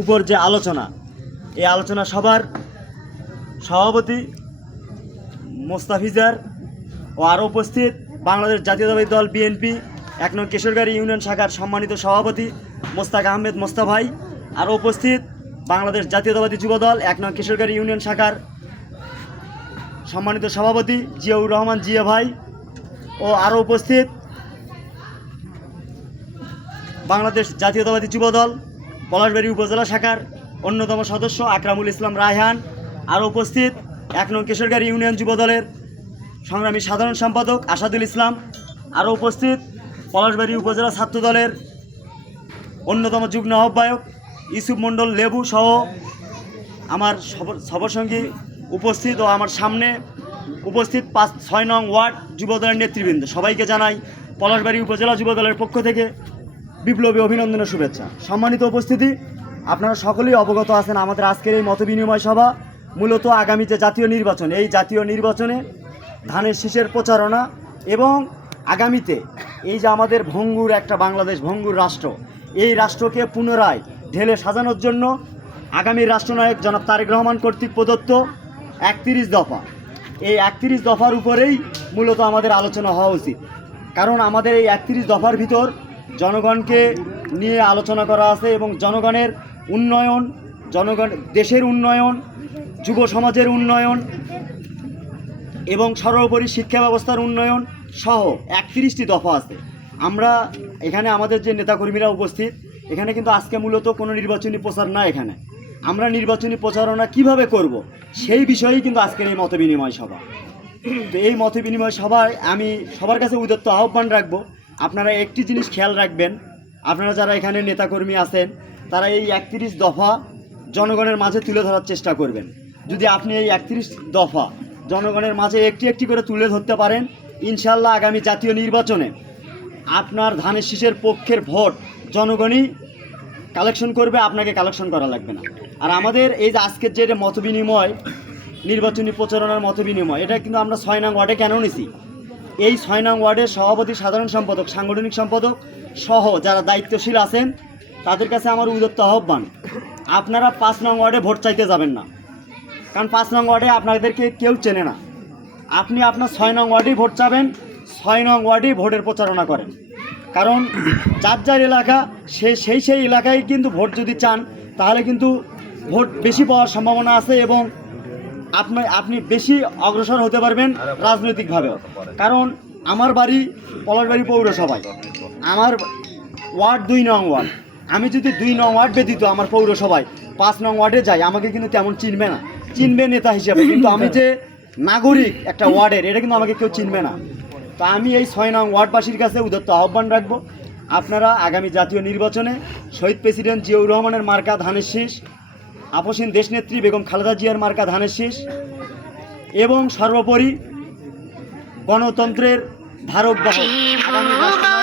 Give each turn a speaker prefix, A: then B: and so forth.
A: উপর যে আলোচনা, এই আলোচনা সবার সভাপতি মোস্তাফিজার ও আরও উপস্থিত বাংলাদেশ জাতীয়তাবাদী দল বিএনপি, এক নং কেশরগাড়ি ইউনিয়ন শাখার সম্মানিত সভাপতি মোস্তাক আহমেদ মোস্তা ভাই, আরও উপস্থিত বাংলাদেশ জাতীয়তাবাদী যুবদল এক নং কেশরগাড়ি ইউনিয়ন শাখার সম্মানিত সভাপতি জিয়াউর রহমান জিয়া ভাই ও আরও উপস্থিত বাংলাদেশ জাতীয়তাবাদী যুবদল পলাশবাড়ি উপজেলা শাখার অন্যতম সদস্য আকরামুল ইসলাম রায়হান। আরও উপস্থিত এক নং কেশরগাড়ি ইউনিয়ন যুবদলের সংগ্রামী সাধারণ সম্পাদক আসাদুল ইসলাম। আরও উপস্থিত পলাশবাড়ি উপজেলা ছাত্র দলের অন্যতম যুগ্ম আহ্বায়ক ইউসুফ মণ্ডল লেবু সহ আমার সব- সবসঙ্গী উপস্থিত ও আমার সামনে উপস্থিত পাঁচ ছয় নং ওয়ার্ড যুবদলের নেতৃবৃন্দ। সবাইকে জানাই পলাশবাড়ি উপজেলা যুবদলের পক্ষ থেকে বিপ্লবী অভিনন্দনের শুভেচ্ছা। সম্মানিত উপস্থিতি, আপনারা সকলেই অবগত আছেন আমাদের আজকের এই মতবিনিময় সভা, মূলত আগামী যে জাতীয় নির্বাচন, এই জাতীয় নির্বাচনে ধানের শীষের প্রচারণা এবং আগামীতে এই যে আমাদের ভঙ্গুর একটা বাংলাদেশ, ভঙ্গুর রাষ্ট্র, এই রাষ্ট্রকে পুনরায় ঢেলে সাজানোর জন্য আগামী রাষ্ট্রনায়ক জনাব তারেক রহমান কর্তৃক প্রদত্ত একত্রিশ দফা। এই একত্রিশ দফার উপরেই মূলত আমাদের আলোচনা হওয়া উচিত। কারণ আমাদের এই একত্রিশ দফার ভিতর জনগণকে নিয়ে আলোচনা করা আছে এবং জনগণের উন্নয়ন, জনগণ, দেশের উন্নয়ন, যুব সমাজের উন্নয়ন এবং সর্বোপরি শিক্ষা ব্যবস্থার উন্নয়ন সহ একত্রিশটি দফা আছে। আমরা এখানে আমাদের যে নেতাকর্মীরা উপস্থিত, এখানে কিন্তু আজকে মূলত কোনো নির্বাচনী প্রচার না এখানে। আমরা নির্বাচনী প্রচারণা কীভাবে করব সেই বিষয়েই কিন্তু আজকের এই মতবিনিময় সভা। তো এই মতবিনিময় সভায় আমি সবার কাছে উদত্ত আহ্বান রাখব আপনারা একটি জিনিস খেয়াল রাখবেন, আপনারা যারা এখানে নেতাকর্মী আছেন, তারা এই একত্রিশ দফা জনগণের মাঝে তুলে ধরার চেষ্টা করবেন। যদি আপনি এই একত্রিশ দফা জনগণের মাঝে একটি একটি করে তুলে ধরতে পারেন ইনশাল্লাহ আগামী জাতীয় নির্বাচনে আপনার ধানের শীষের পক্ষের ভোট জনগণই কালেকশন করবে, আপনাকে কালেকশন করা লাগবে না। আর আমাদের এই যে আজকের যে মত বিনিময় নির্বাচনী প্রচারণার মত বিনিময় এটা কিন্তু আমরা ছয় নং ওয়ার্ডে কেন নিছি? এই ছয় নং ওয়ার্ডের সভাপতি সাধারণ সম্পাদক, সাংগঠনিক সম্পাদক সহ যারা দায়িত্বশীল আছেন, তাদের কাছে আমার উদত্ত আহ্বান, আপনারা পাঁচ নং ওয়ার্ডে ভোট চাইতে যাবেন না। কারণ পাঁচ নং ওয়ার্ডে আপনাদেরকে কেউ চেনে না। আপনি আপনার ছয় নং ওয়ার্ডেই ভোট চাবেন, ছয় নং ওয়ার্ডেই ভোটের প্রচারণা করেন। কারণ যার যার এলাকা, সে সেই সেই এলাকায় কিন্তু ভোট যদি চান, তাহলে কিন্তু ভোট বেশি পাওয়ার সম্ভাবনা আছে এবং আপনি আপনি বেশি অগ্রসর হতে পারবেন রাজনৈতিকভাবেও। কারণ আমার বাড়ি পলাশবাড়ি পৌরসভায়। আমার ওয়ার্ড দুই নং ওয়ার্ড। আমি যদি দুই নং ওয়ার্ড ব্যতীত আমার পৌরসভায় পাঁচ নং ওয়ার্ডে যাই, আমাকে কিন্তু তেমন চিনবে না। চিনবে নেতা হিসেবে। কিন্তু আমি যে নাগরিক একটা ওয়ার্ডের, এটা কিন্তু আমাকে কেউ চিনবে না। তো আমি এই ছয় নং ওয়ার্ডবাসীর কাছে উদত্ত আহ্বান রাখব, আপনারা আগামী জাতীয় নির্বাচনে শহীদ প্রেসিডেন্ট জিয়াউর রহমানের মার্কা ধানের শীষ আপসীন দেশনেত্রী বেগম খালেদা জিয়ার মার্কা ধানের শেষ এবং সর্বোপরি গণতন্ত্রের ধারক রাষ্ট্র